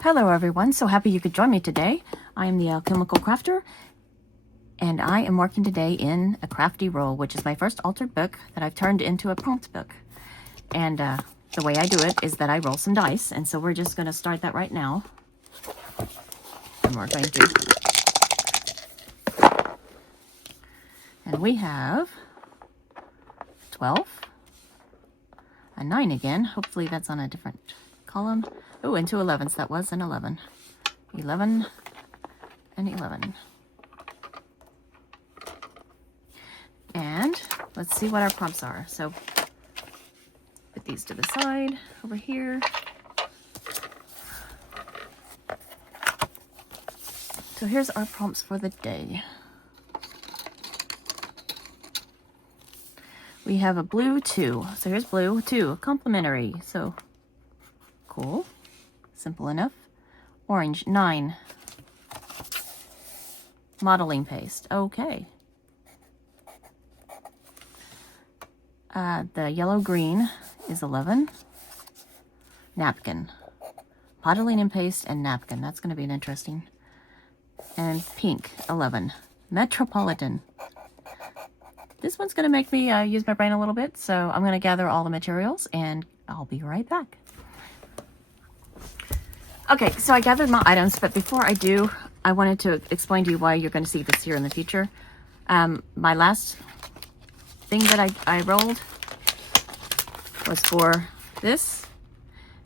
Hello everyone, so happy you could join me today. I am the Alchemical Crafter, and I am working today in a Crafty Roll, which is my first altered book that I've turned into a prompt book. And the way I do it is that I roll some dice, and so we're just going to start that right now. And we're going to... And we have 12, a 9 again. Hopefully that's on a different column. Oh, and two 11s. That was an 11. 11 and 11. And let's see what our prompts are. So put these to the side over here. So here's our prompts for the day. We have a blue 2. So here's blue 2, complimentary. So cool. Simple enough. Orange 9. Modeling paste. Okay. The yellow green is 11. Napkin. Modeling and paste and napkin. That's going to be an interesting. And pink 11. Metropolitan. This one's going to make me use my brain a little bit, so I'm going to gather all the materials and I'll be right back. Okay, so I gathered my items, but before I do, I wanted to explain to you why you're going to see this here in the future. My last thing that I rolled was for this,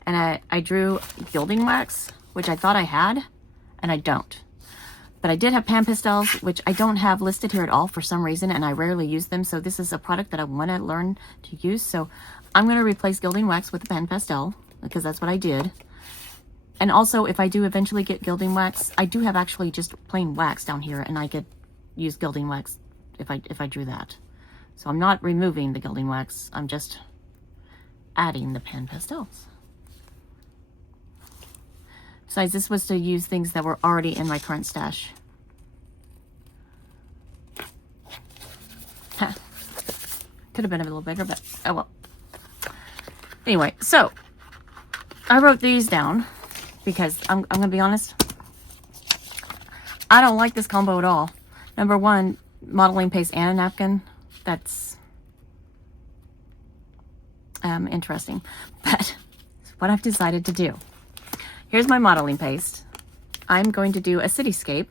and I drew gilding wax, which I thought I had, and I don't. But I did have pan pastels, which I don't have listed here at all for some reason, and I rarely use them. So this is a product that I want to learn to use. So I'm going to replace gilding wax with the pan pastel, because that's what I did. And also, if I do eventually get gilding wax, I do have actually just plain wax down here, and I could use gilding wax if I drew that. So I'm not removing the gilding wax, I'm just adding the pan pastels. Besides, this was to use things that were already in my current stash. Huh. Could have been a little bigger, but oh well. Anyway, so I wrote these down because I'm going to be honest, I don't like this combo at all. Number one, modeling paste and a napkin. That's interesting. But what I've decided to do. Here's my modeling paste. I'm going to do a cityscape,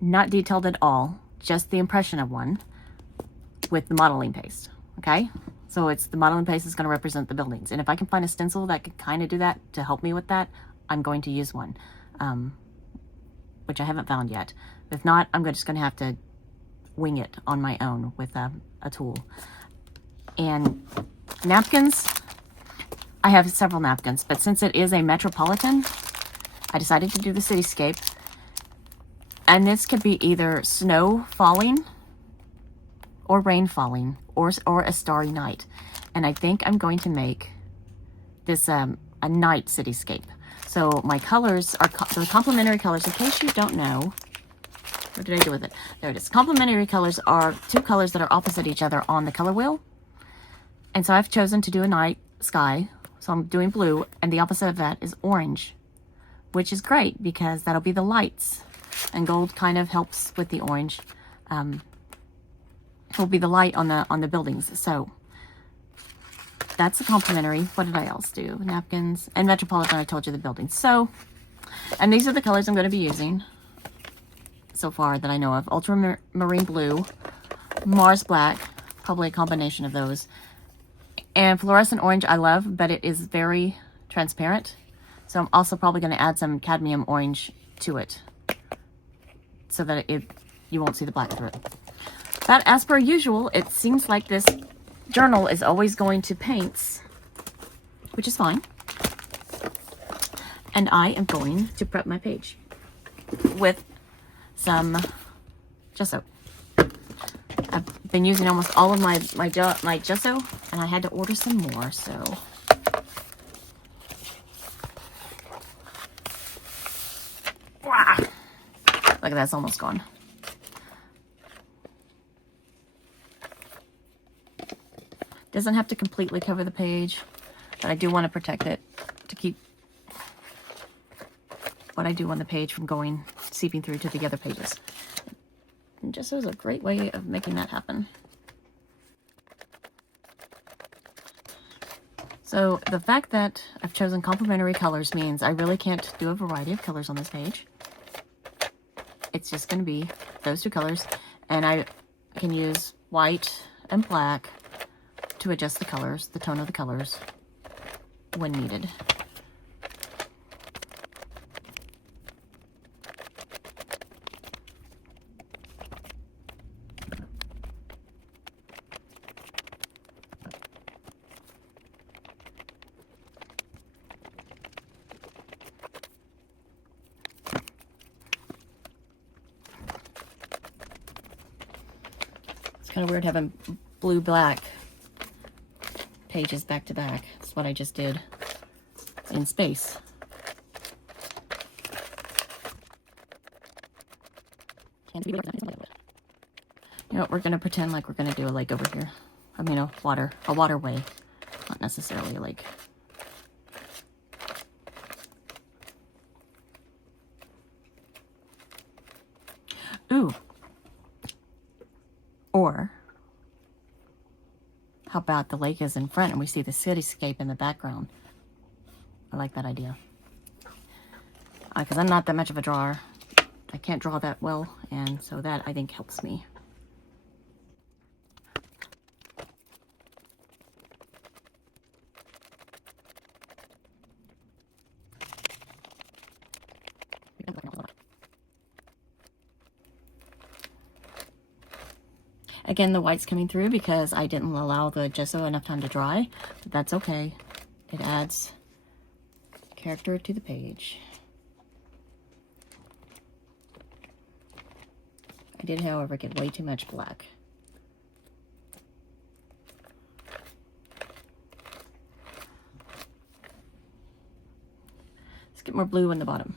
not detailed at all, just the impression of one with the modeling paste, okay? So it's the modeling paste is going to represent the buildings. And if I can find a stencil that could kind of do that to help me with that, I'm going to use one, which I haven't found yet. If not, I'm just going to have to wing it on my own with a tool. And napkins, I have several napkins, but since it is a metropolitan, I decided to do the cityscape. And this could be either snow falling or rain falling or a starry night. And I think I'm going to make this a night cityscape. So my colors are the complementary colors. In case you don't know, what did I do with it? There it is. Complementary colors are two colors that are opposite each other on the color wheel. And so I've chosen to do a night sky. So I'm doing blue, and the opposite of that is orange, which is great because that'll be the lights. And gold kind of helps with the orange. Will be the light on the buildings. So that's a complementary. What did I else do? Napkins and metropolitan. I told you the buildings. So, and these are the colors I'm going to be using so far that I know of. Ultramarine blue, Mars black, probably a combination of those. And fluorescent orange I love, but it is very transparent. So I'm also probably going to add some cadmium orange to it so that you won't see the black through it. But as per usual, it seems like this journal is always going to paints, which is fine. And I am going to prep my page with some gesso. I've been using almost all of my gesso, and I had to order some more, so. Wow. Look at that, it's almost gone. Doesn't have to completely cover the page, but I do want to protect it to keep what I do on the page from seeping through to the other pages. And gesso is a great way of making that happen. So the fact that I've chosen complementary colors means I really can't do a variety of colors on this page. It's just going to be those two colors, and I can use white and black to adjust the colors, the tone of the colors, when needed. Kind of weird having blue-black pages back to back. That's what I just did in space. You know what, we're going to pretend like we're going to do a lake over here. I mean a waterway, not necessarily a lake. Ooh. Or, how about the lake is in front and we see the cityscape in the background? I like that idea. Because I'm not that much of a drawer. I can't draw that well, and so that, I think, helps me. Again, the white's coming through because I didn't allow the gesso enough time to dry, but that's okay. It adds character to the page. I did, however, get way too much black. Let's get more blue in the bottom.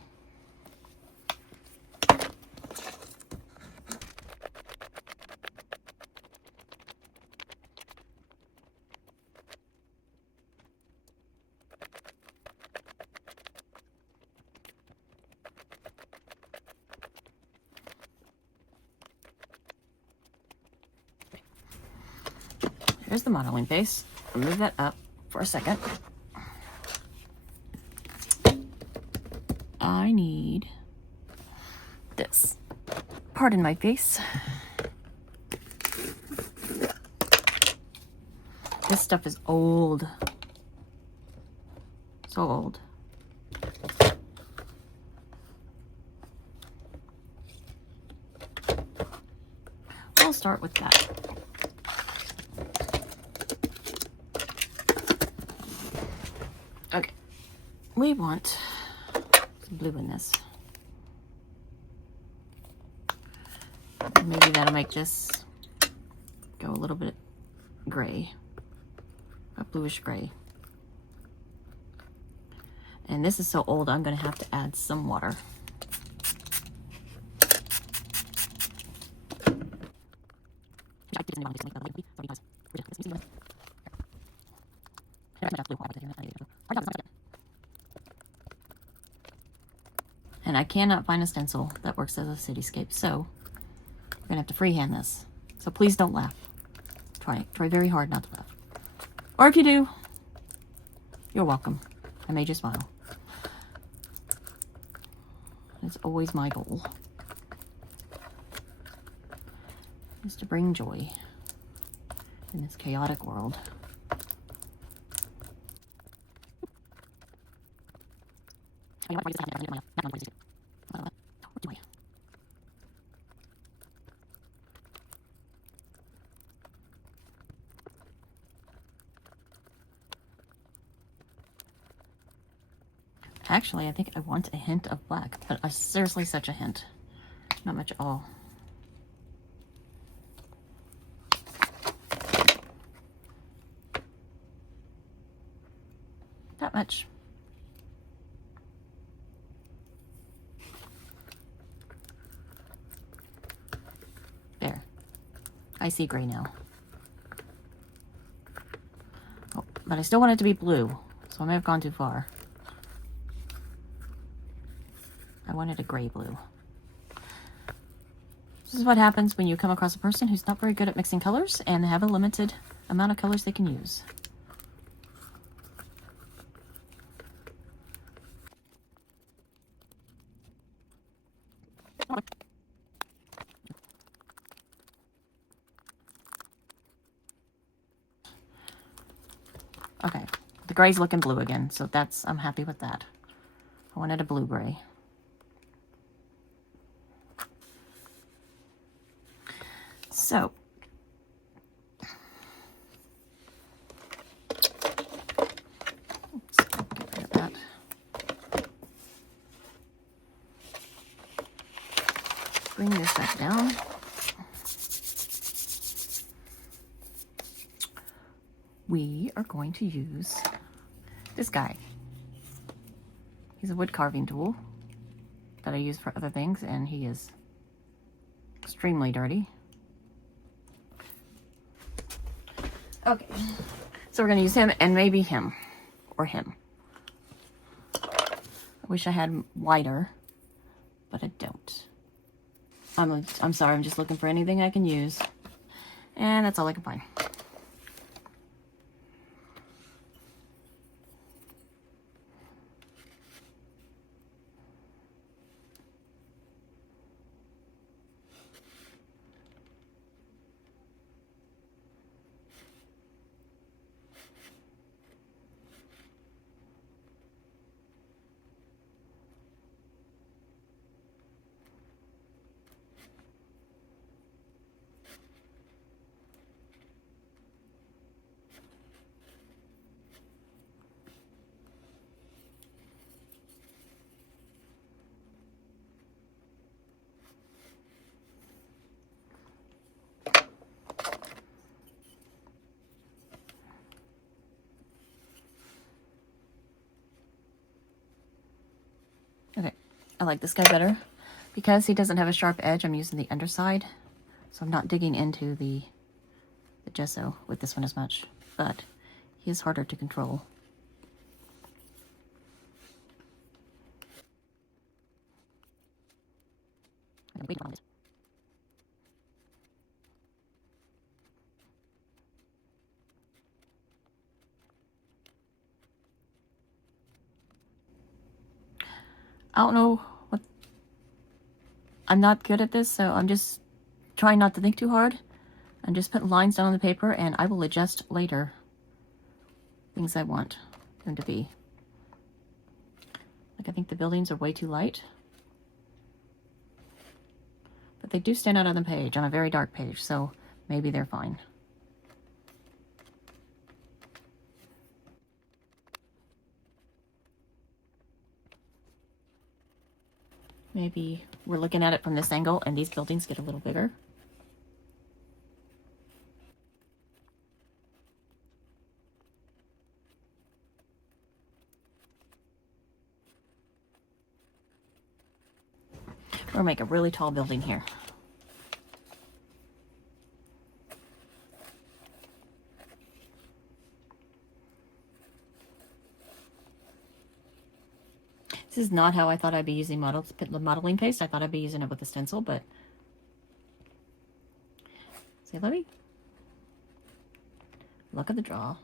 Here's the modeling base. I'll move that up for a second. I need this. Pardon my face. This stuff is old. So old. We'll start with that. Okay, we want some blue in this. Maybe that'll make this go a little bit gray, a bluish gray. And this is so old, I'm going to have to add some water. And I cannot find a stencil that works as a cityscape, so we're gonna have to freehand this. So please don't laugh. Try very hard not to laugh. Or if you do, you're welcome. I made you smile. It's always my goal, is to bring joy in this chaotic world. Actually, I think I want a hint of black, but seriously, such a hint. Not much at all. That much. There. I see gray now. Oh, but I still want it to be blue, so I may have gone too far. I wanted a gray blue. This is what happens when you come across a person who's not very good at mixing colors and they have a limited amount of colors they can use. Okay, the gray's looking blue again, so I'm happy with that. I wanted a blue gray. So, oops, get rid of that. Bring this back down. We are going to use this guy. He's a wood carving tool that I use for other things, and he is extremely dirty. Okay, so we're going to use him and maybe him, or him. I wish I had wider, but I don't. I'm sorry, I'm just looking for anything I can use, and that's all I can find. Okay, I like this guy better because he doesn't have a sharp edge. I'm using the underside, so I'm not digging into the gesso with this one as much, but he is harder to control. I don't know what... I'm not good at this, so I'm just trying not to think too hard. I'm just putting lines down on the paper, and I will adjust later things I want them to be. Like, I think the buildings are way too light. But they do stand out on the page, on a very dark page, so maybe they're fine. Maybe we're looking at it from this angle and these buildings get a little bigger. Or make a really tall building here. This is not how I thought I'd be using modeling paste. I thought I'd be using it with a stencil, but say, let me look at the draw.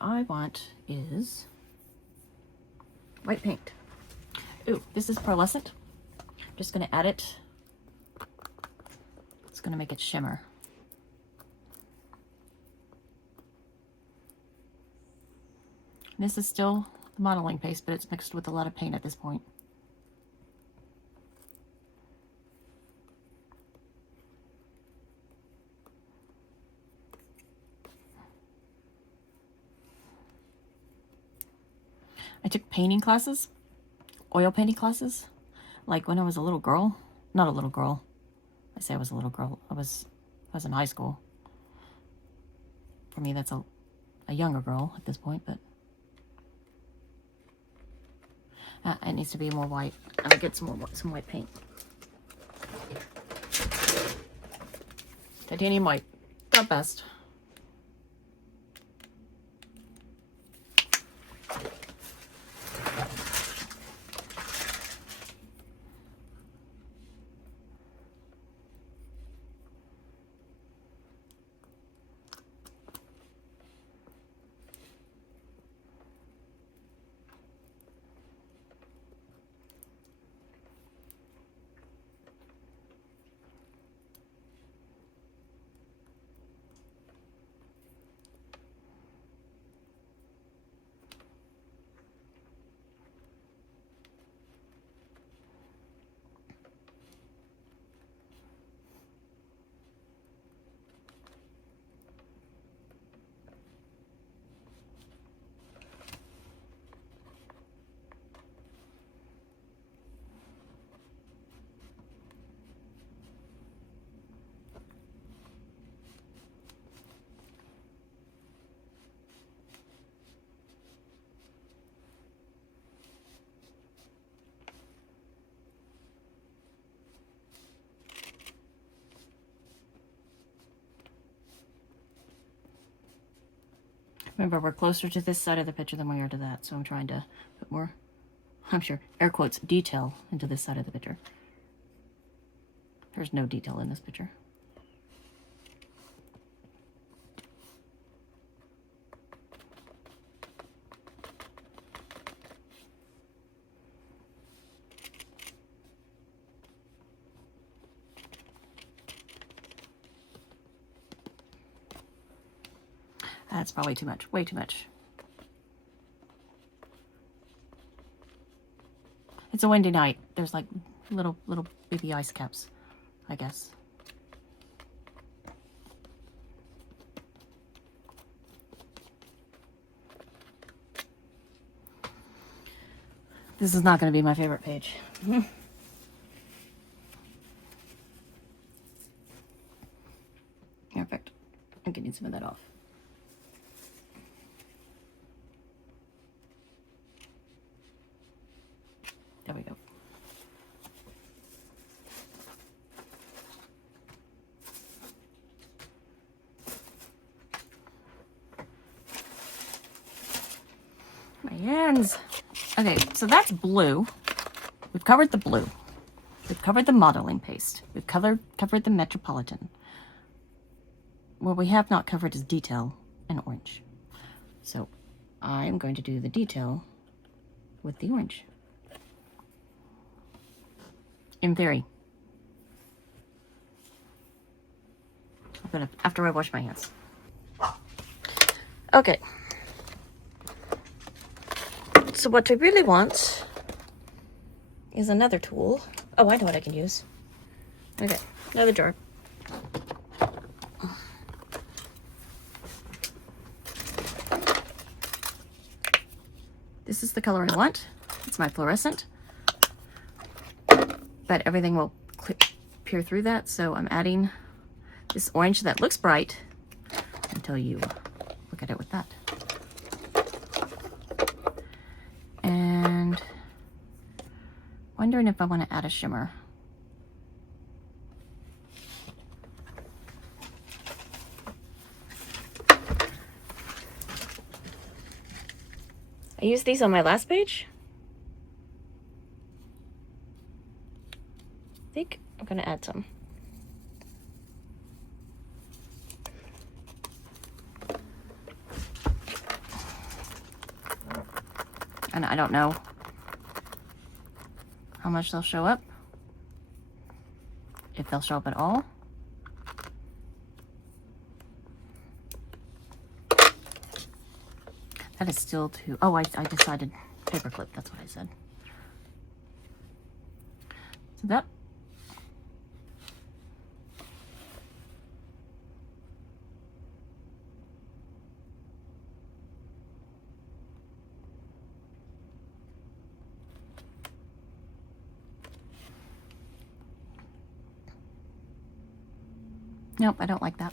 I want is white paint. Ooh, this is pearlescent. I'm just going to add it. It's going to make it shimmer. This is still the modeling paste, but it's mixed with a lot of paint at this point. I took painting classes, oil painting classes, like when I was a little girl. Not a little girl. I say I was a little girl. I was in high school. For me, that's a younger girl at this point, but it needs to be more white. I'll get some white paint. Titanium white, the best. Remember, we're closer to this side of the picture than we are to that, so I'm trying to put more, I'm sure, air quotes, detail into this side of the picture. There's no detail in this picture. That's probably too much, way too much. It's a windy night. There's like little baby ice caps, I guess. This is not going to be my favorite page. Perfect. I'm getting some of that off. There we go. My hands. Okay, so that's blue. We've covered the blue. We've covered the modeling paste. We've covered the Metropolitan. What we have not covered is detail and orange. So I'm going to do the detail with the orange. In theory. I'm gonna, after I wash my hands. Okay. So what I really want is another tool. Oh, I know what I can use. Okay, another jar. This is the color I want. It's my fluorescent. But everything will peer through that, so I'm adding this orange that looks bright until you look at it with that. And wondering if I want to add a shimmer. I used these on my last page. I think I'm going to add some. And I don't know how much they'll show up, if they'll show up at all. That is still too, oh, I decided paperclip, that's what I said. So that, nope, I don't like that.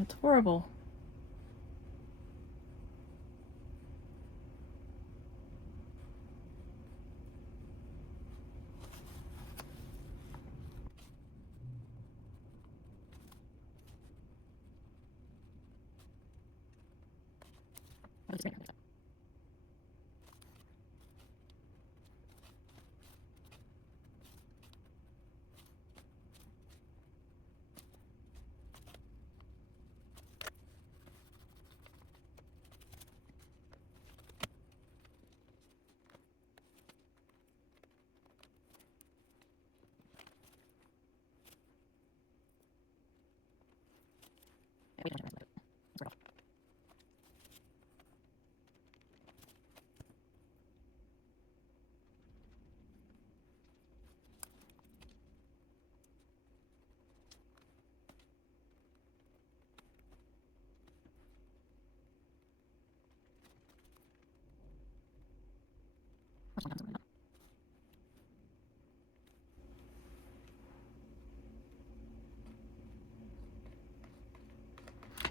It's horrible.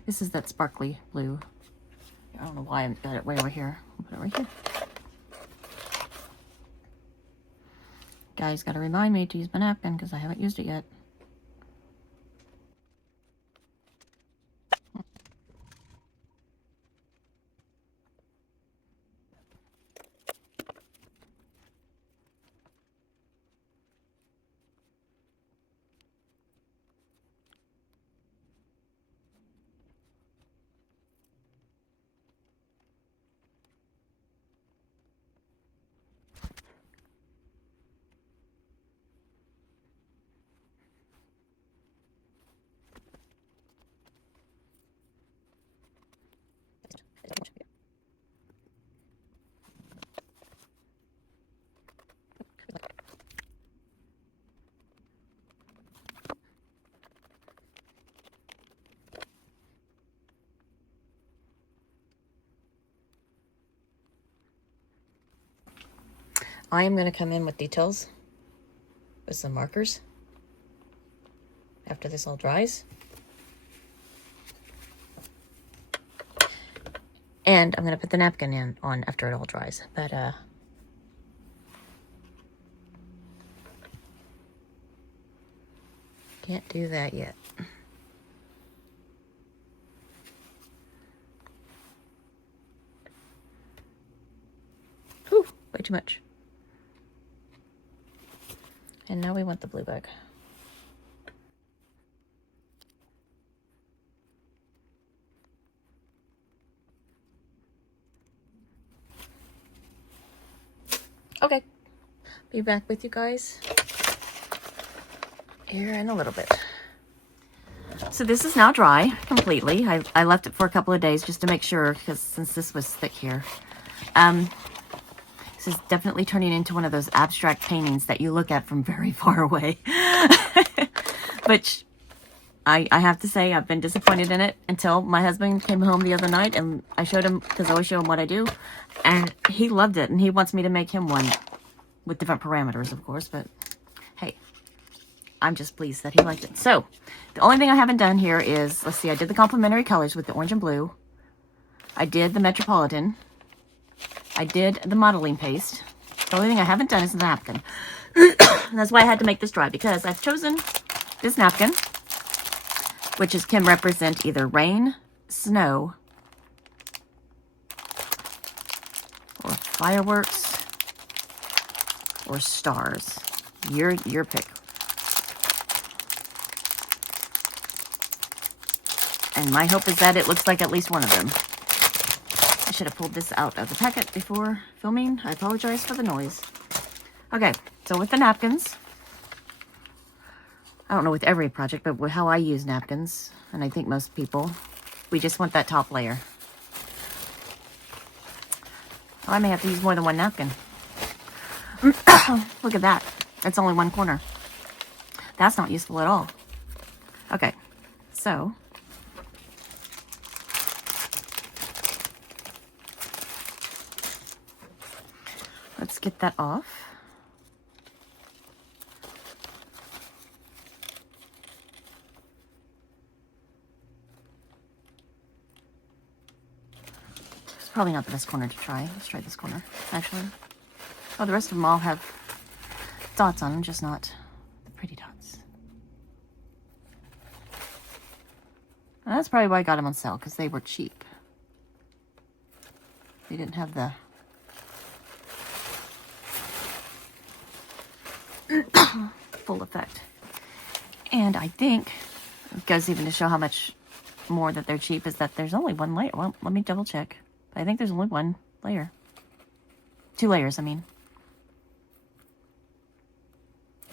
This is that sparkly blue. I don't know why I've got it way over here. I'll put it right here. Guys, gotta remind me to use my napkin because I haven't used it yet. I am going to come in with details with some markers after this all dries. And I'm going to put the napkin on after it all dries. But, can't do that yet. Whew, way too much. And now we want the blue bag. Okay, be back with you guys here in a little bit. So this is now dry completely. I left it for a couple of days just to make sure, because since this was thick here. This is definitely turning into one of those abstract paintings that you look at from very far away. Which I have to say, I've been disappointed in it until my husband came home the other night and I showed him, because I always show him what I do, and he loved it and he wants me to make him one with different parameters, of course, but hey, I'm just pleased that he liked it. So the only thing I haven't done here is, let's see, I did the complementary colors with the orange and blue. I did the Metropolitan. I did the modeling paste. The only thing I haven't done is the napkin. That's why I had to make this dry, because I've chosen this napkin, which can represent either rain, snow, or fireworks, or stars. Your pick. And my hope is that it looks like at least one of them. I should have pulled this out of the packet before filming. I apologize for the noise. Okay, so with the napkins, I don't know with every project, but with how I use napkins, and I think most people, we just want that top layer. Oh, I may have to use more than one napkin. Look at that. That's only one corner. That's not useful at all. Okay, so let's get that off. It's probably not the best corner to try. Let's try this corner, actually. Oh, the rest of them all have dots on them, just not the pretty dots. And that's probably why I got them on sale, because they were cheap. They didn't have the full effect. And I think it goes even to show how much more that they're cheap is that there's only one layer. Well, let me double check. I think there's only one layer. 2 layers, I mean.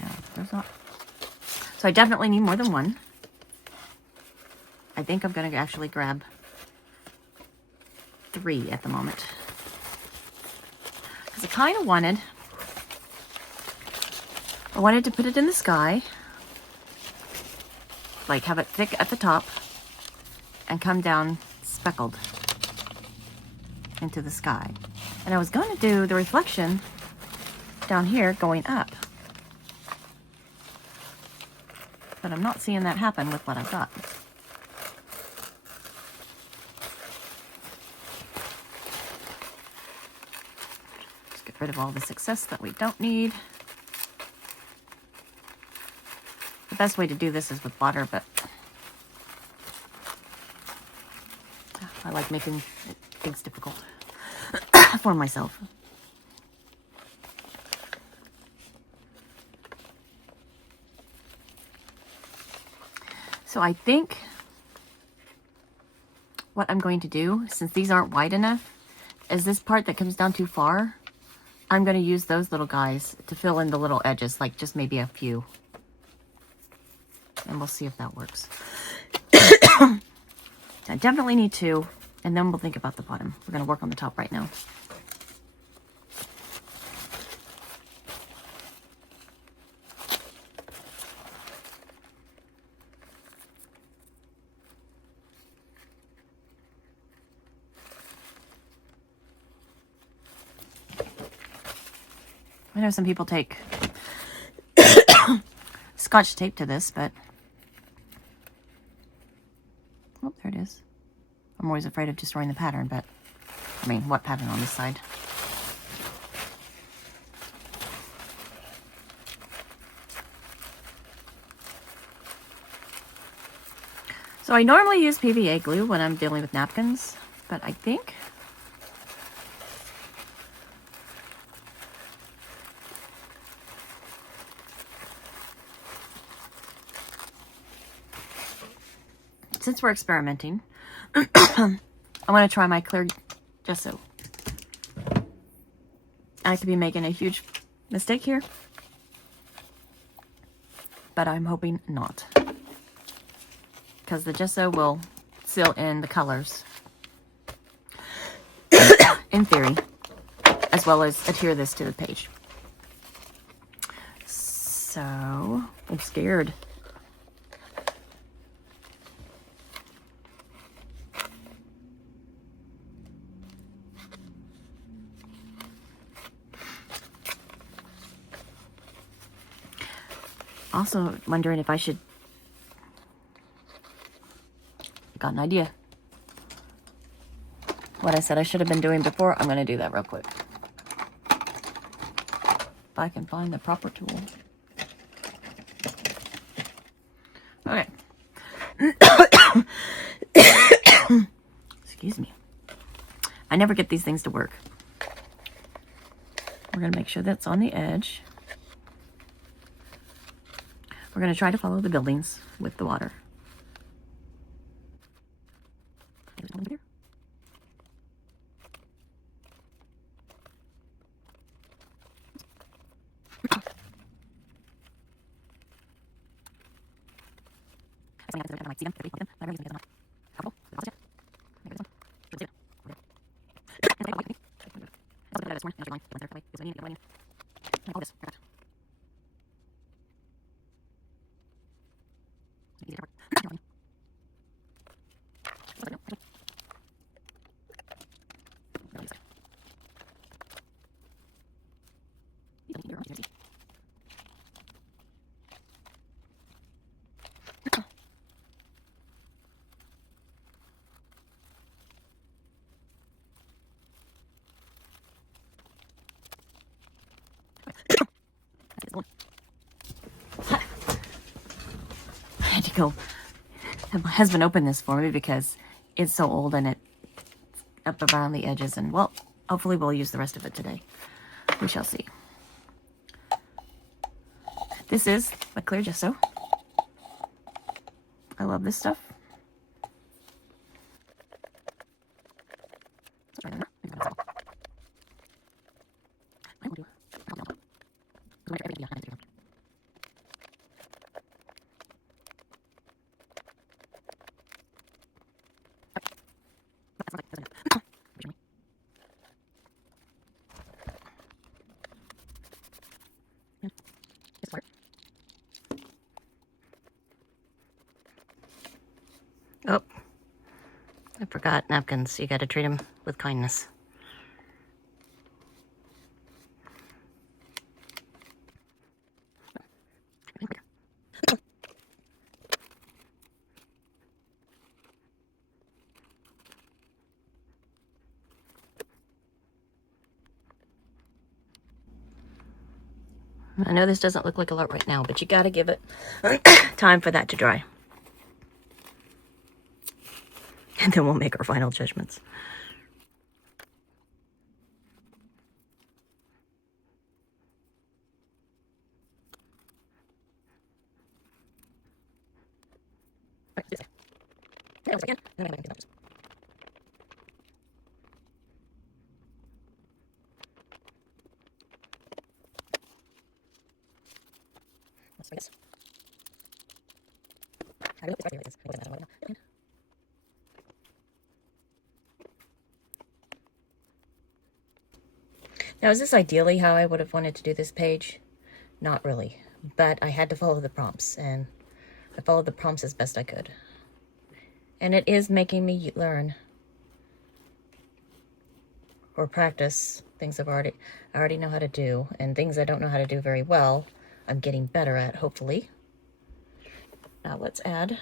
No, there's not. So I definitely need more than one. I think I'm going to actually grab 3 at the moment. Because I kind of wanted to put it in the sky, like have it thick at the top and come down speckled into the sky. And I was going to do the reflection down here going up, but I'm not seeing that happen with what I've got. Just get rid of all this excess that we don't need. The best way to do this is with water, but I like making things difficult for myself. So I think what I'm going to do, since these aren't wide enough, is this part that comes down too far, I'm going to use those little guys to fill in the little edges, like just maybe a few. And we'll see if that works. I definitely need 2, and then we'll think about the bottom. We're going to work on the top right now. I know some people take Scotch tape to this, but oh, there it is. I'm always afraid of destroying the pattern, but I mean, what pattern on this side? So I normally use PVA glue when I'm dealing with napkins, but I think since we're experimenting, I want to try my clear gesso. I could be making a huge mistake here, but I'm hoping not, because the gesso will seal in the colors in theory, as well as adhere this to the page. So I'm scared. Also wondering if I should, got an idea. What I said I should have been doing before, I'm going to do that real quick. If I can find the proper tool. Okay. Excuse me. I never get these things to work. We're going to make sure that's on the edge. We're going to try to follow the buildings with the water. I had to go have my husband open this for me because it's so old and it's up around the edges, and well, hopefully we'll use the rest of it today. We shall see. This is a clear gesso. I love this stuff. Oh, I forgot napkins. You got to treat them with kindness. I know this doesn't look like a lot right now, but you got to give it time for that to dry. And then we'll make our final judgments. Now, is this ideally how I would have wanted to do this page? Not really, but I had to follow the prompts, and I followed the prompts as best I could. And it is making me learn or practice things I already know how to do, and things I don't know how to do very well, I'm getting better at, hopefully. Now let's add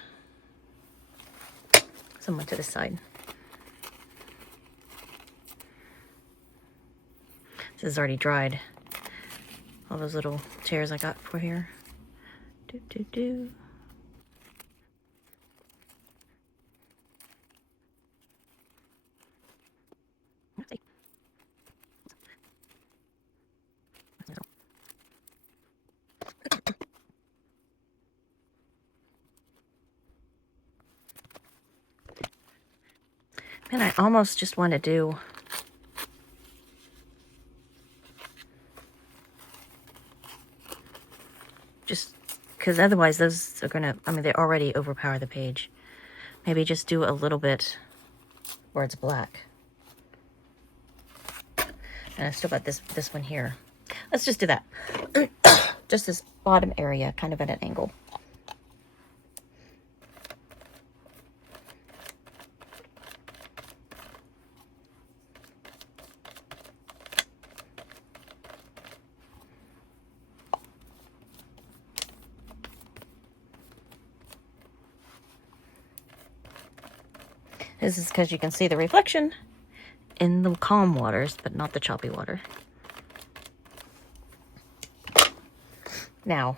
some to the side. This is already dried. All those little chairs I got for here. Do. Man, I almost just want to do just because otherwise those are gonna, I mean, they already overpower the page. Maybe just do a little bit where it's black. And I still got this one here. Let's just do that. Just this bottom area, kind of at an angle. This is because you can see the reflection in the calm waters, but not the choppy water. Now,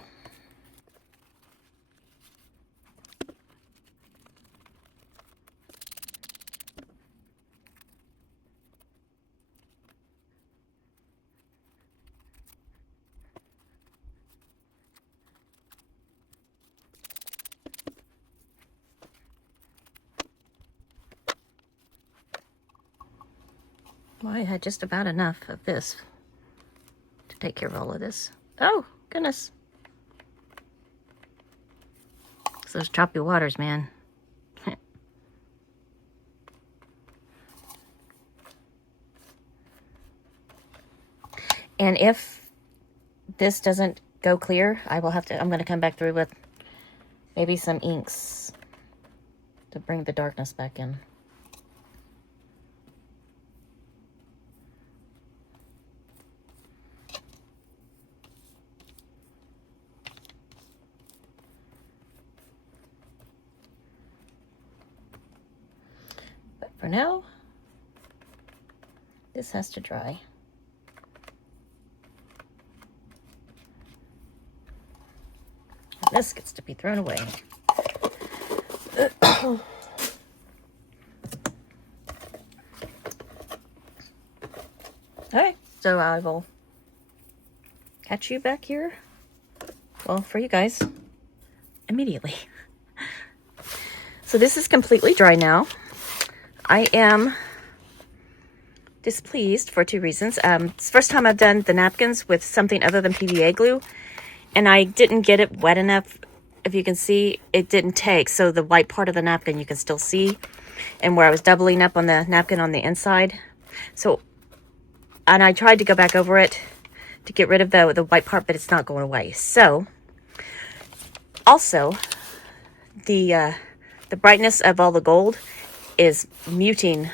Well, I had just about enough of this to take care of all of this. Oh, goodness. It's those choppy waters, man. And if this doesn't go clear, I'm going to come back through with maybe some inks to bring the darkness back in. But for now, this has to dry. This gets to be thrown away. Alright, so I will catch you back here, well, for you guys, immediately. So this is completely dry now. I am displeased for two reasons. It's the first time I've done the napkins with something other than PVA glue, and I didn't get it wet enough. If you can see, it didn't take, so the white part of the napkin you can still see, and where I was doubling up on the napkin on the inside. So, and I tried to go back over it to get rid of the white part, but it's not going away. So, also, the brightness of all the gold is muting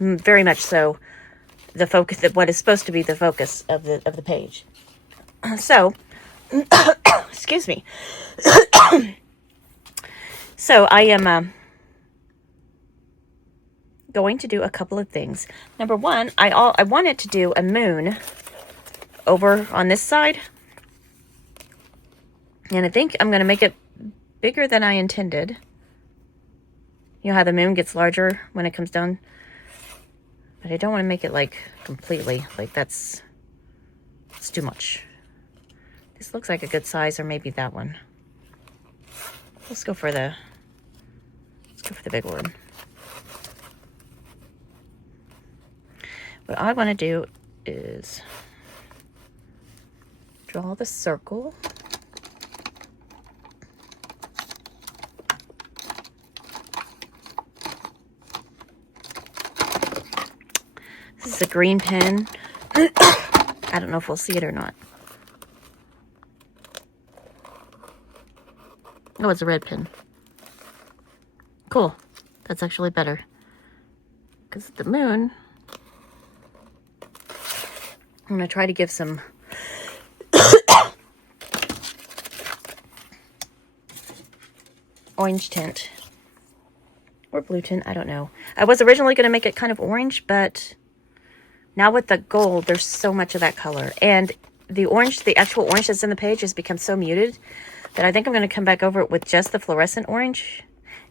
very much so the focus, what is supposed to be the focus of the page. So, excuse me. So I am going to do a couple of things. Number one, I wanted to do a moon over on this side, and I think I'm going to make it bigger than I intended. You know how the moon gets larger when it comes down, but I don't want to make it like completely, like it's too much. This looks like a good size, or maybe that one. Let's go for the big one. What I want to do is draw the circle. This is a green pen. I don't know if we'll see it or not. Oh, it's a red pen. Cool. That's actually better. Because the moon, I'm going to try to give some orange tint. Or blue tint, I don't know. I was originally going to make it kind of orange, but now with the gold, there's so much of that color. And the orange, the actual orange that's in the page has become so muted that I think I'm going to come back over it with just the fluorescent orange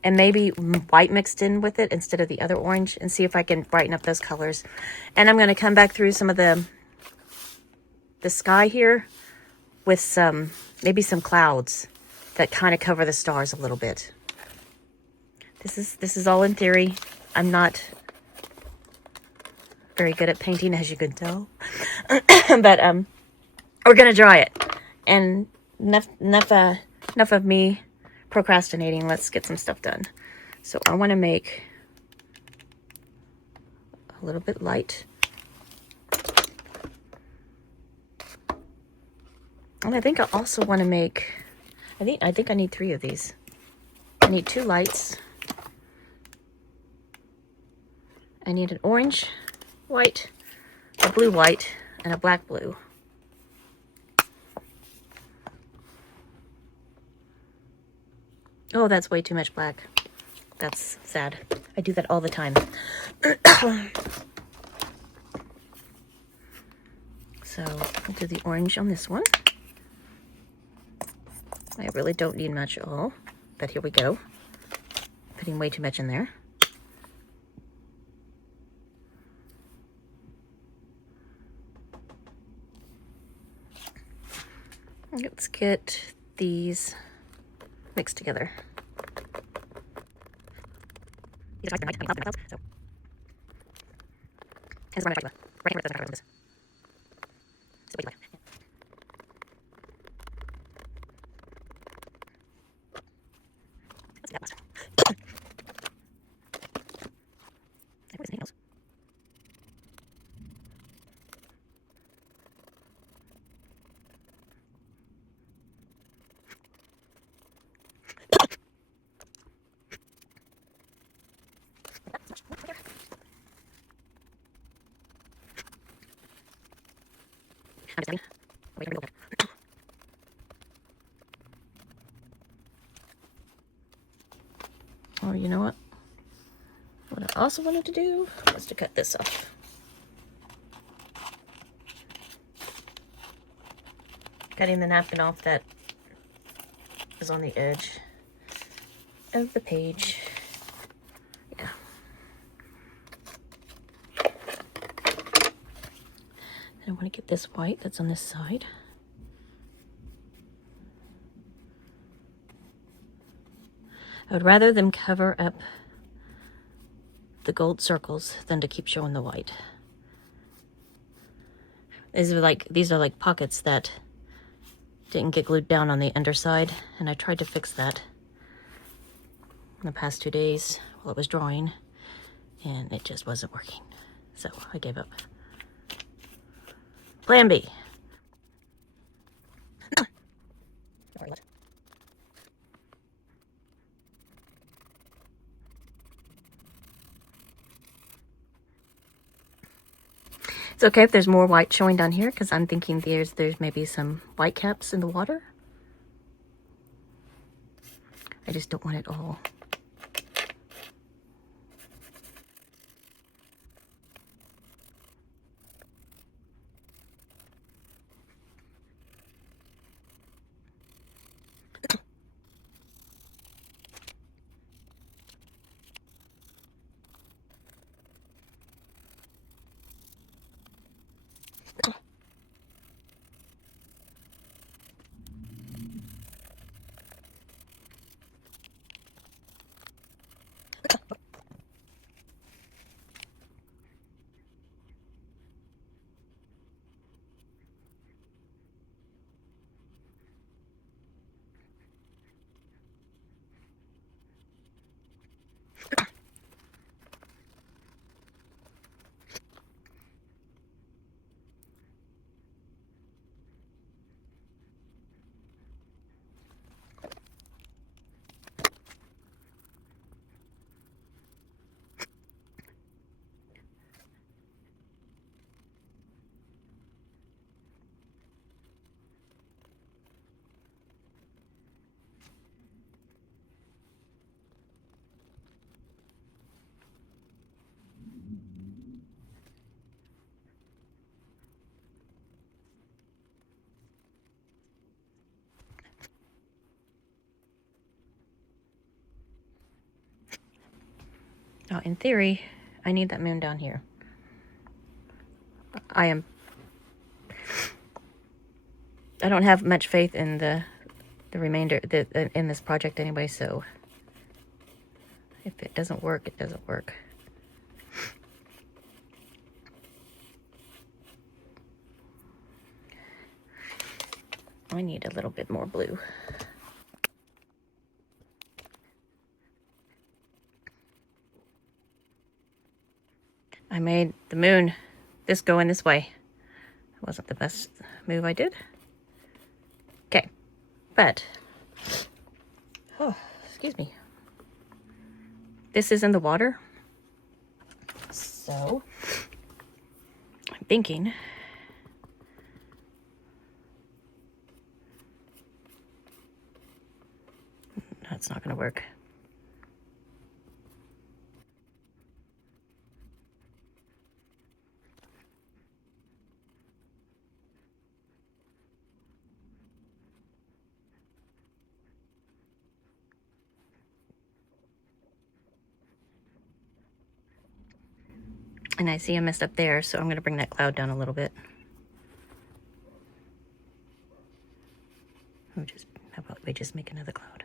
and maybe white mixed in with it instead of the other orange, and see if I can brighten up those colors. And I'm going to come back through some of the sky here with maybe some clouds that kind of cover the stars a little bit. This is all in theory. I'm not very good at painting, as you can tell. But we're going to dry it. And enough of me procrastinating. Let's get some stuff done. So I want to make a little bit light. And I think I also want to make, I think I need 3 of these. I need 2 lights. I need an orange, white, a blue white, and a black blue. Oh, that's way too much black. That's sad. I do that all the time. So I'll do the orange on this one. I really don't need much at all, but here we go. Putting way too much in there. Let's get these mixed together. Or you know what? What I also wanted to do was to cut this off. Cutting the napkin off that is on the edge of the page. Yeah. I want to get this white that's on this side. I would rather them cover up the gold circles than to keep showing the white. These are like pockets that didn't get glued down on the underside, and I tried to fix that in the past 2 days while I was drawing, and it just wasn't working. So I gave up. Plan B. It's okay if there's more white showing down here, because I'm thinking there's maybe some white caps in the water. I just don't want it all. Now, in theory, I need that moon down here. I don't have much faith in the remainder in this project anyway, so if it doesn't work, it doesn't work. I need a little bit more blue. I made the moon going this way. It wasn't the best move I did. Okay, but, oh, excuse me. This is in the water, so I'm thinking that's not going to work. And I see I messed up there, so I'm going to bring that cloud down a little bit. How about we just make another cloud?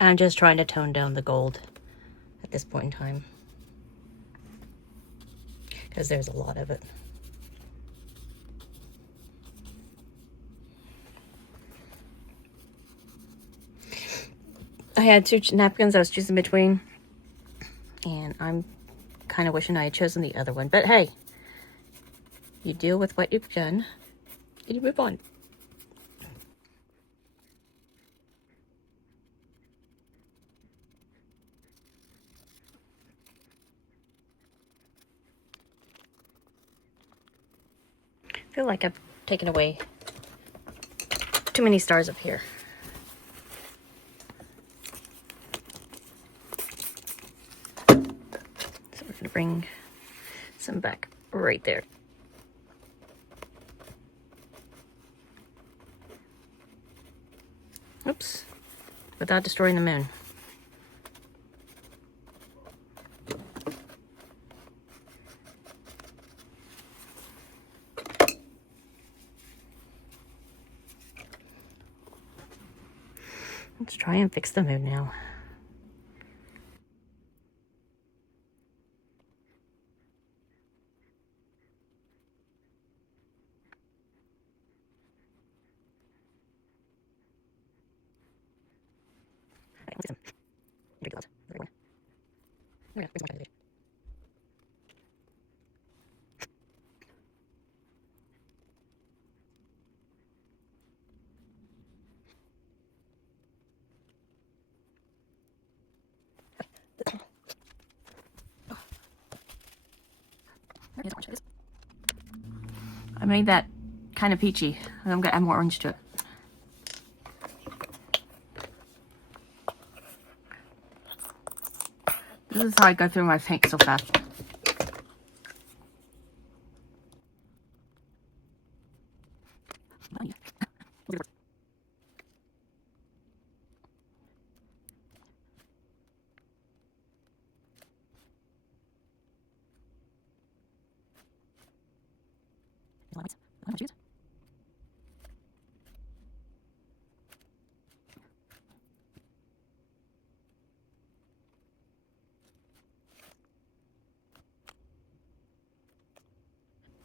I'm just trying to tone down the gold at this point in time, because there's a lot of it. I had 2 napkins I was choosing between, and I'm kind of wishing I had chosen the other one. But hey, you deal with what you've done, and you move on. I feel like I've taken away too many stars up here. So we're gonna bring some back right there. Oops, without destroying the moon. Let's try and fix the moon now. I made that kind of peachy. I'm gonna add more orange to it. This is how I go through my paint so fast.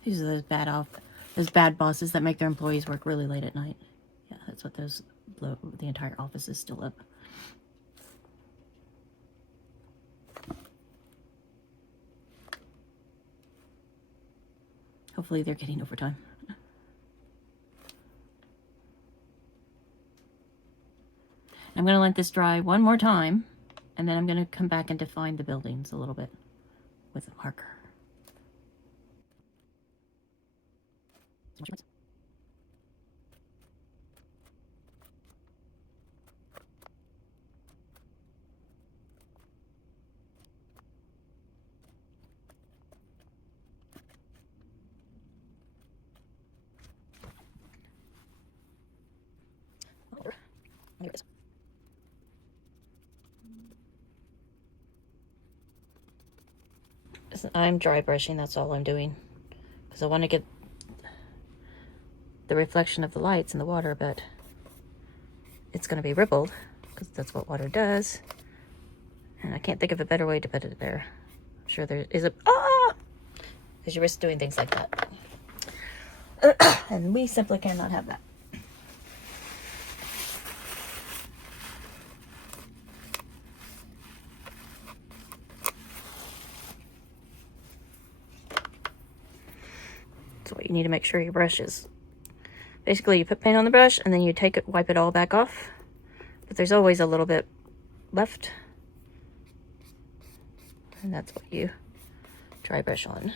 These are those bad bosses that make their employees work really late at night. Yeah, that's what those blow. The entire office is still up. Hopefully they're getting overtime. I'm going to let this dry one more time, and then I'm going to come back and define the buildings a little bit with a marker. Here it is. I'm dry brushing, that's all I'm doing, because I want to get the reflection of the lights in the water, but it's going to be rippled because that's what water does, and I can't think of a better way to put it there. I'm sure there is a because you risk doing things like that, and we simply cannot have that. So what you need to make sure your brush is, basically you put paint on the brush and then you take it, wipe it all back off, but there's always a little bit left, and that's what you dry brush on.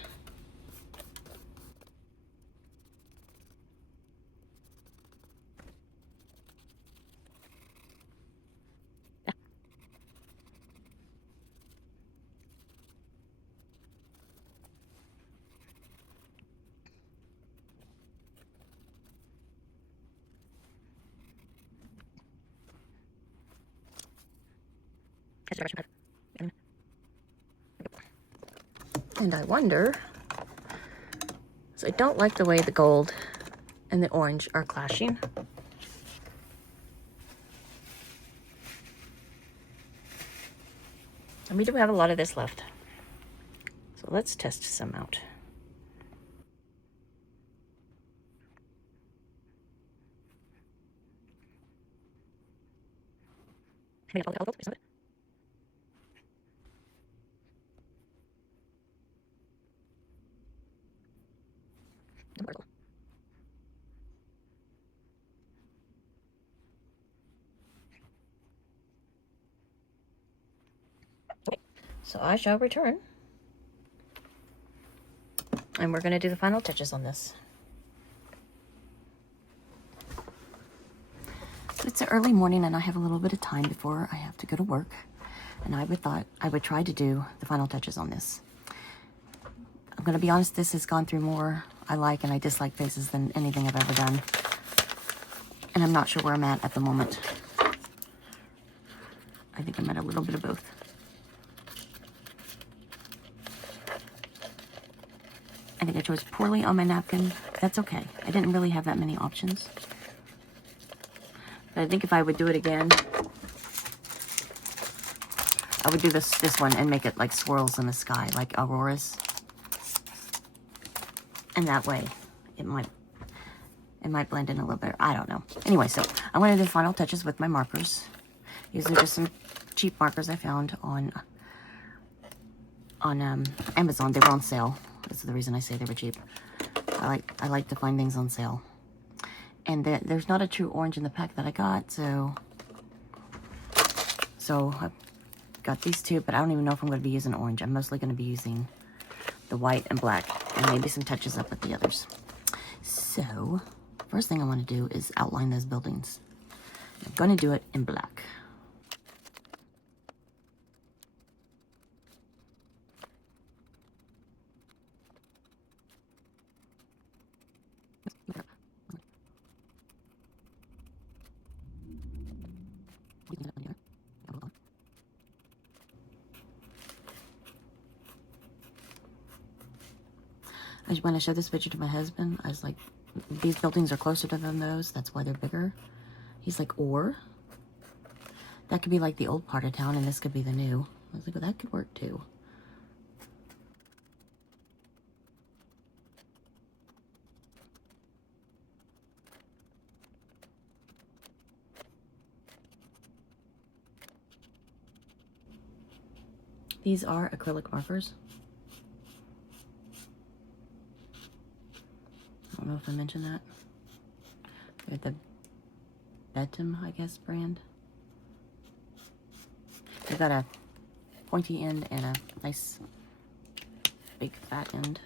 And I wonder, so I don't like the way the gold and the orange are clashing. And we do have a lot of this left. So let's test some out. So I shall return. And we're going to do the final touches on this. So it's an early morning and I have a little bit of time before I have to go to work. And I thought I would try to do the final touches on this. I'm going to be honest, this has gone through more I like and I dislike phases than anything I've ever done. And I'm not sure where I'm at the moment. I think I'm at a little bit of both. I think I chose poorly on my napkin. That's okay. I didn't really have that many options. But I think if I would do it again, I would do this one and make it like swirls in the sky, like auroras. And that way, it might blend in a little bit. I don't know. Anyway, so I'm going to do final touches with my markers. These are just some cheap markers I found on Amazon. They were on sale. That's the reason I say they were cheap. I like to find things on sale. And there's not a true orange in the pack that I got, so I've got these two, but I don't even know if I'm going to be using orange. I'm mostly going to be using the white and black, and maybe some touches up with the others. So, first thing I want to do is outline those buildings. I'm going to do it in black. When I showed this picture to my husband, I was like, these buildings are closer to than those. That's why they're bigger. He's like, or that could be like the old part of town and this could be the new. I was like, well, that could work too. These are acrylic markers. I don't know if I mentioned that. They're the Betem, I guess, brand. They've got a pointy end and a nice big fat end.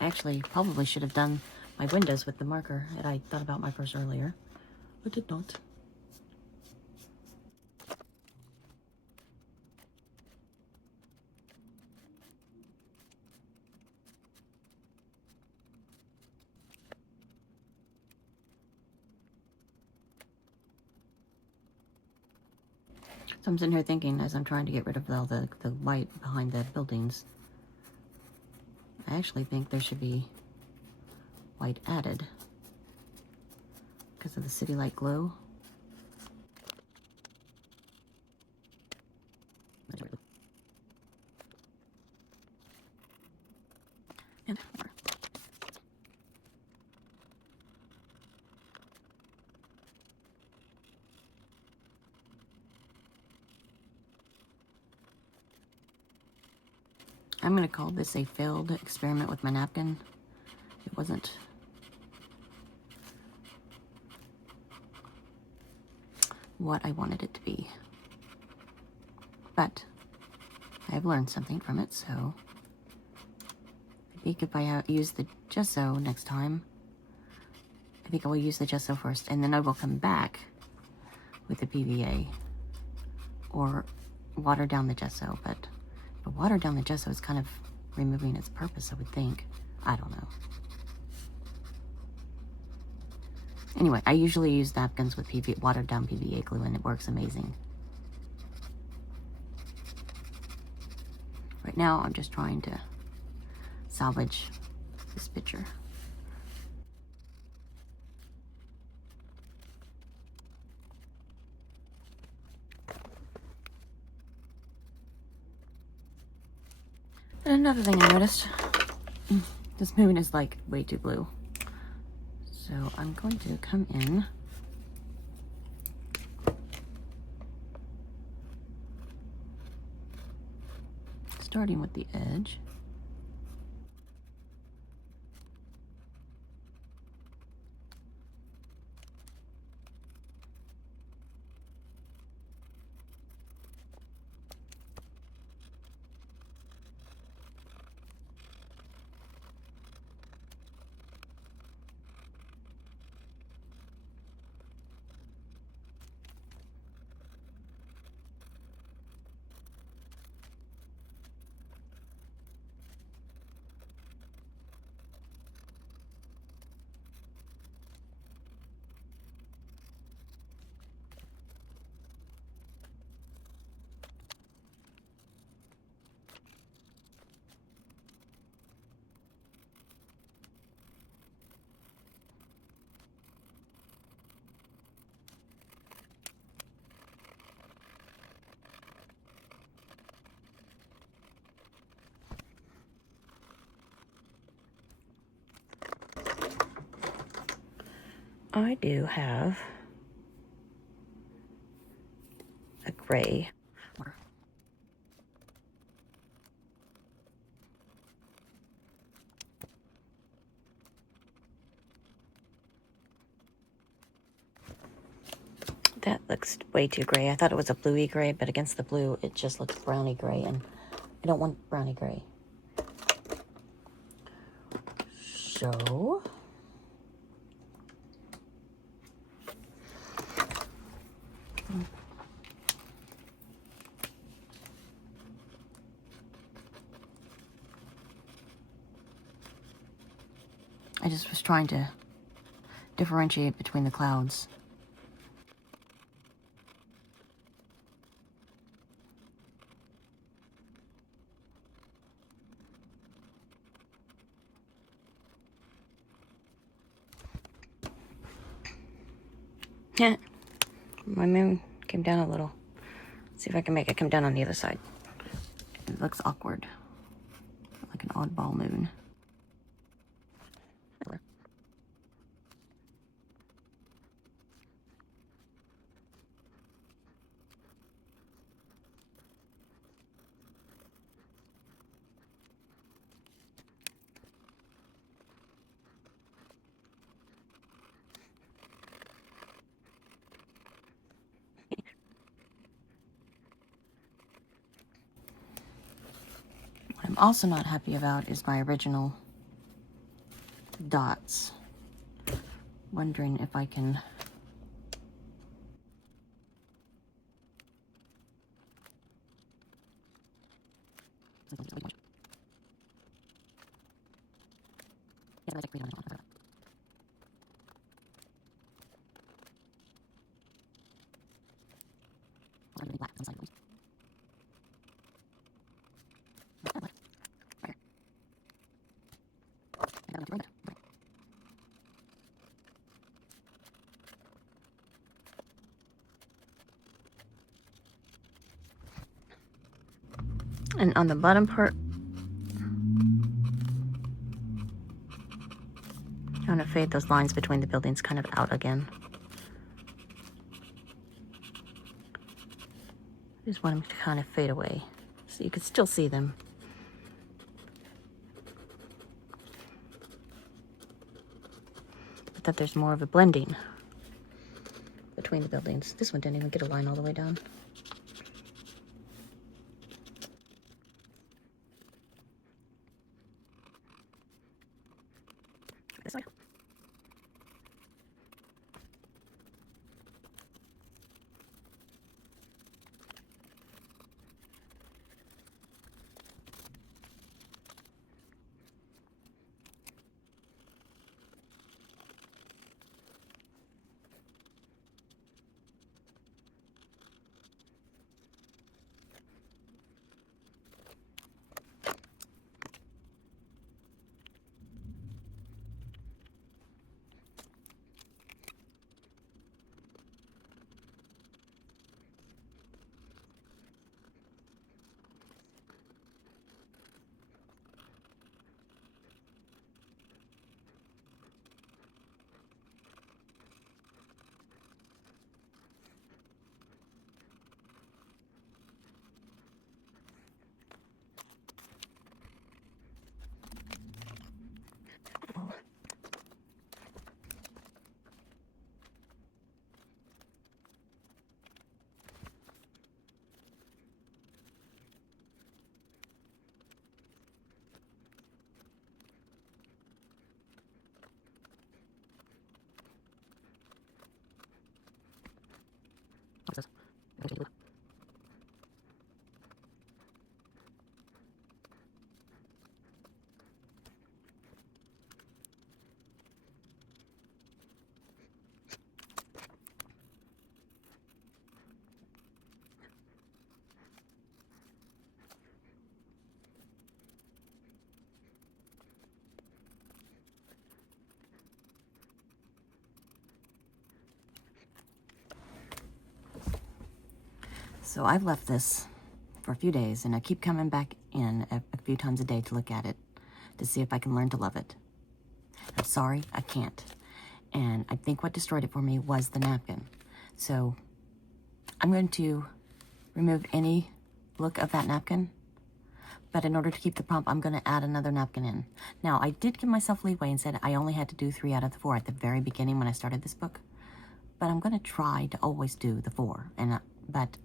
I actually probably should have done my windows with the marker that I thought about markers earlier, but did not. So I'm sitting here thinking, as I'm trying to get rid of all the white behind the buildings, I actually think there should be white added because of the city light glow. And more. I'm going to call this a failed experiment with my napkin. It wasn't what I wanted it to be. But I have learned something from it, so I think if I use the gesso next time, I think I will use the gesso first, and then I will come back with the PVA or water down the gesso. But water down the gesso is kind of removing its purpose, I would think. I don't know. Anyway, I usually use napkins with watered down PVA glue, and it works amazing. Right now, I'm just trying to salvage this picture. another thing I noticed, this moon is like way too blue. So I'm going to come in starting with the edge. I do have a gray. That looks way too gray. I thought it was a bluey gray, but against the blue, it just looks browny gray, and I don't want browny gray. So I just was trying to differentiate between the clouds. Yeah, my moon came down a little. Let's see if I can make it come down on the other side. It looks awkward, like an oddball moon. What I'm also not happy about is my original dots. Wondering if I can and on the bottom part, trying to fade those lines between the buildings kind of out again. Just want them to kind of fade away so you can still see them. But that there's more of a blending between the buildings. This one didn't even get a line all the way down. This way. So I've left this for a few days, and I keep coming back in a few times a day to look at it, to see if I can learn to love it. I'm sorry, I can't. And I think what destroyed it for me was the napkin. So I'm going to remove any look of that napkin, but in order to keep the prompt, I'm going to add another napkin in. Now, I did give myself leeway and said I only had to do 3 out of the 4 at the very beginning when I started this book, but I'm going to try to always do the 4. But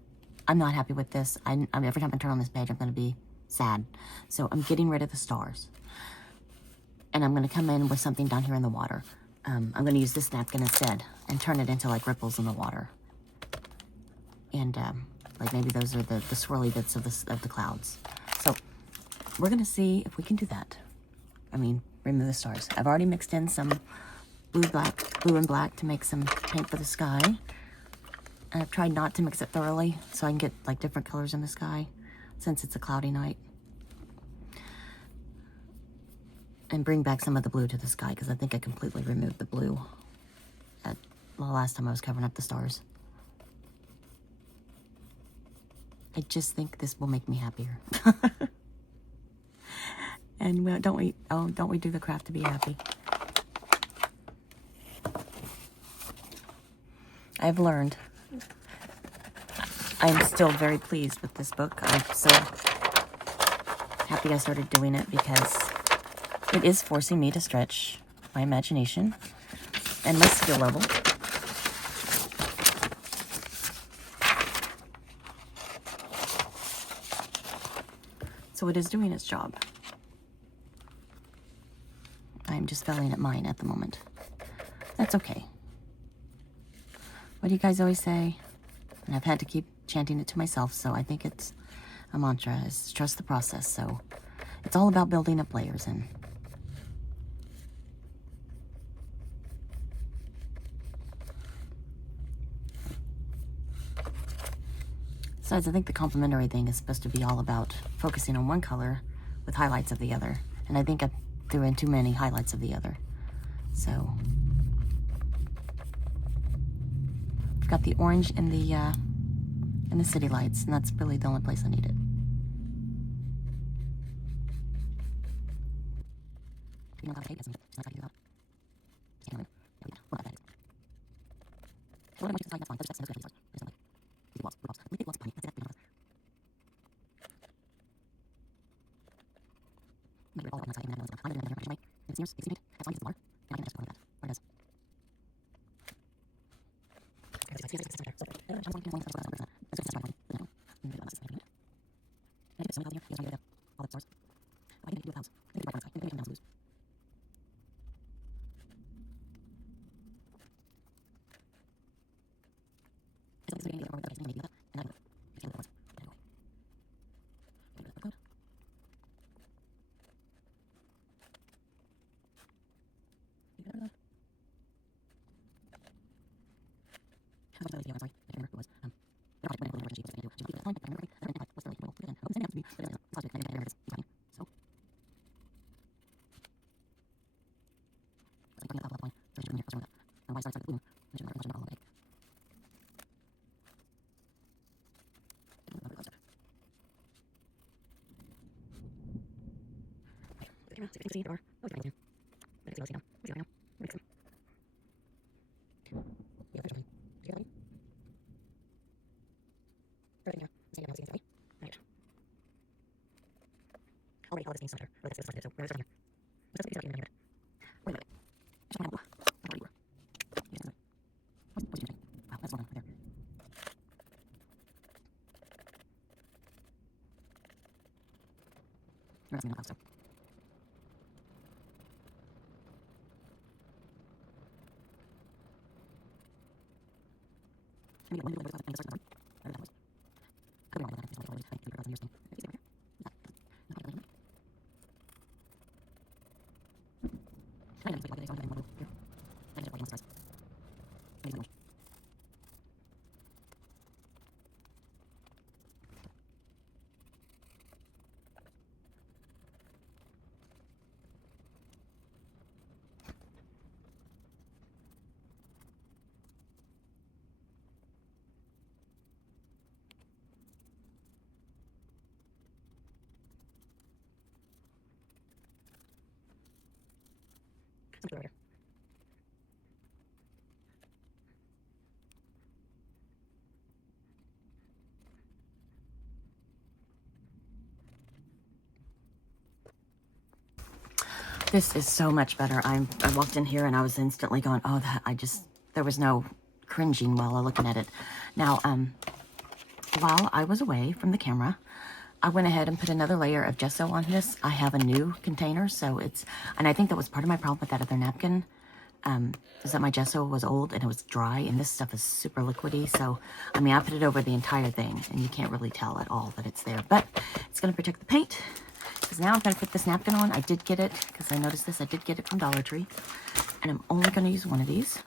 I'm not happy with this. Every time I turn on this page, I'm going to be sad. So I'm getting rid of the stars. And I'm going to come in with something down here in the water. I'm going to use this napkin instead and turn it into like ripples in the water. And like maybe those are the swirly bits of the clouds. So we're going to see if we can do that. I mean, remove the stars. I've already mixed in some blue and black to make some paint for the sky. And I've tried not to mix it thoroughly so I can get like different colors in the sky since it's a cloudy night. And bring back some of the blue to the sky because I think I completely removed the blue at the last time I was covering up the stars. I just think this will make me happier. And don't we do the craft to be happy? I've learned. I'm still very pleased with this book. I'm so happy I started doing it because it is forcing me to stretch my imagination and my skill level. So it is doing its job. I'm just failing at mine at the moment. That's okay. What do you guys always say? And I've had to keep chanting it to myself, so I think it's a mantra, is trust the process. So it's all about building up layers. And besides, I think the complementary thing is supposed to be all about focusing on one color with highlights of the other. And I think I threw in too many highlights of the other. So I've got the orange in the city lights, and that's really the only place I need it. This is so much better. I walked in here and I was instantly going, oh, there was no cringing while I looking at it. Now, while I was away from the camera, I went ahead and put another layer of gesso on this. I have a new container, and I think that was part of my problem with that other napkin, is that my gesso was old and it was dry, and this stuff is super liquidy. So, I mean, I put it over the entire thing, and you can't really tell at all that it's there, but it's going to protect the paint. Because now I'm going to put this napkin on. I did get it, because I noticed this. I did get it from Dollar Tree. And I'm only going to use one of these.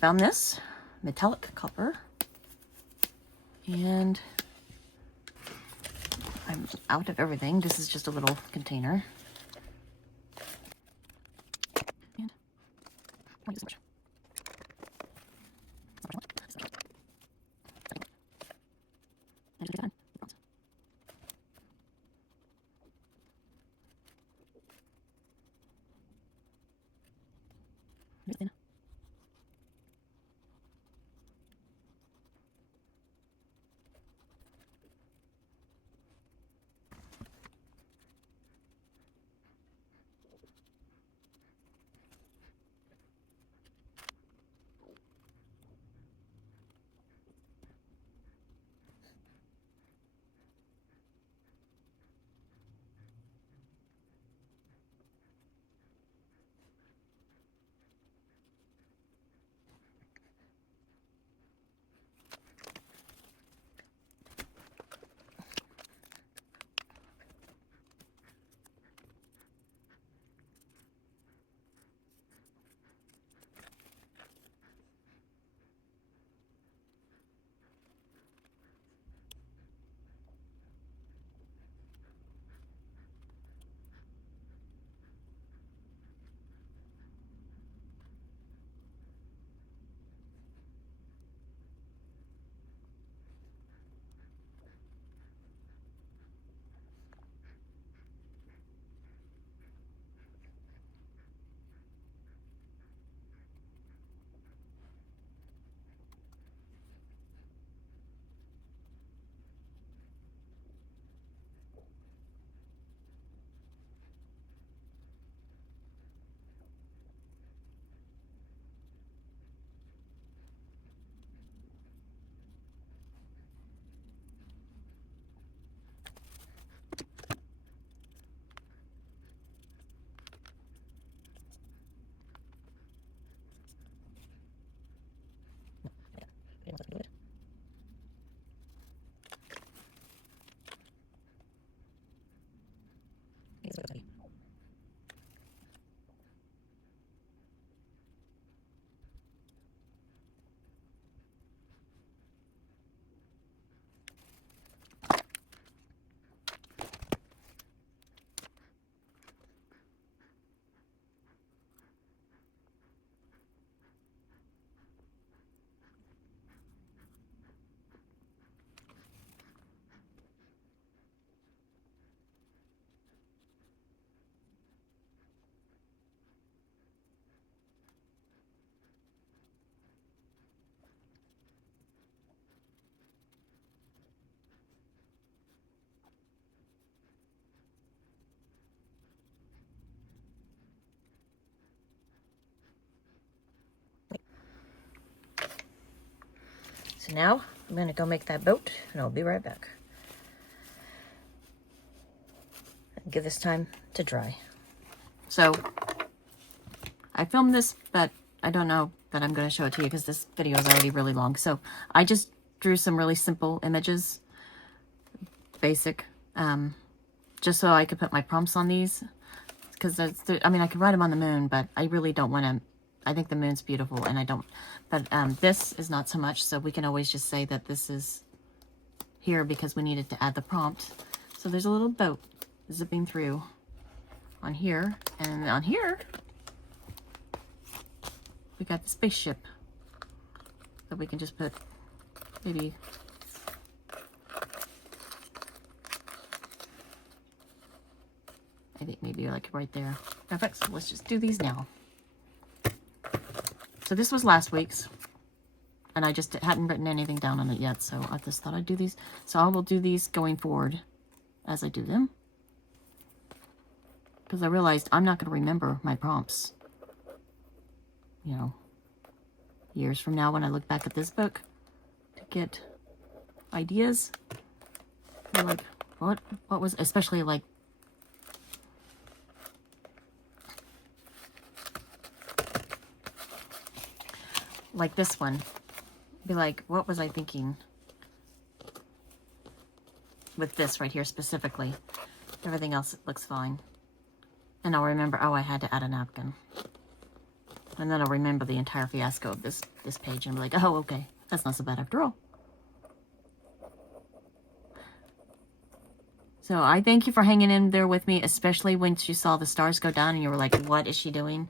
Found this metallic copper, and I'm out of everything. This is just a little container. And what is this? So now I'm going to go make that boat, and I'll be right back. Give this time to dry. So I filmed this, but I don't know that I'm going to show it to you because this video is already really long. So I just drew some really simple images, basic, just so I could put my prompts on these. Because I mean, I could write them on the moon, but I really don't want to. I think the moon's beautiful, and I don't. But this is not so much, so we can always just say that this is here because we needed to add the prompt. So there's a little boat zipping through on here, and on here we got the spaceship that we can just put maybe I think maybe like right there. Perfect. So let's just do these now. So this was last week's, and I just hadn't written anything down on it yet, so I just thought I'd do these. So I will do these going forward as I do them, because I realized I'm not going to remember my prompts you know, years from now when I look back at this book to get ideas. You're like, what was, especially like this one. Be like, what was I thinking with this right here specifically? Everything else looks fine. And I'll remember, oh, I had to add a napkin. And then I'll remember the entire fiasco of this page and be like, oh, okay, that's not so bad after all. So I thank you for hanging in there with me, especially when you saw the stars go down and you were like, what is she doing?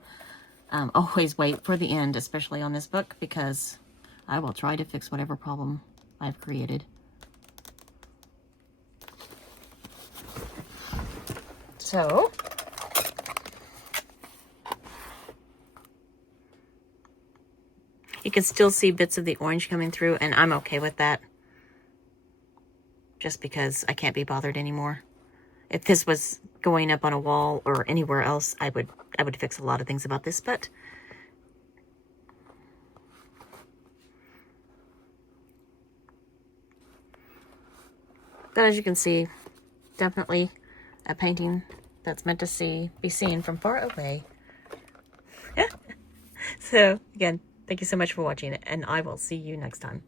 Always wait for the end, especially on this book, because I will try to fix whatever problem I've created. So, you can still see bits of the orange coming through, and I'm okay with that. Just because I can't be bothered anymore. If this was going up on a wall or anywhere else, I would fix a lot of things about this, but as you can see, definitely a painting that's meant to be seen from far away. So again, thank you so much for watching, and I will see you next time.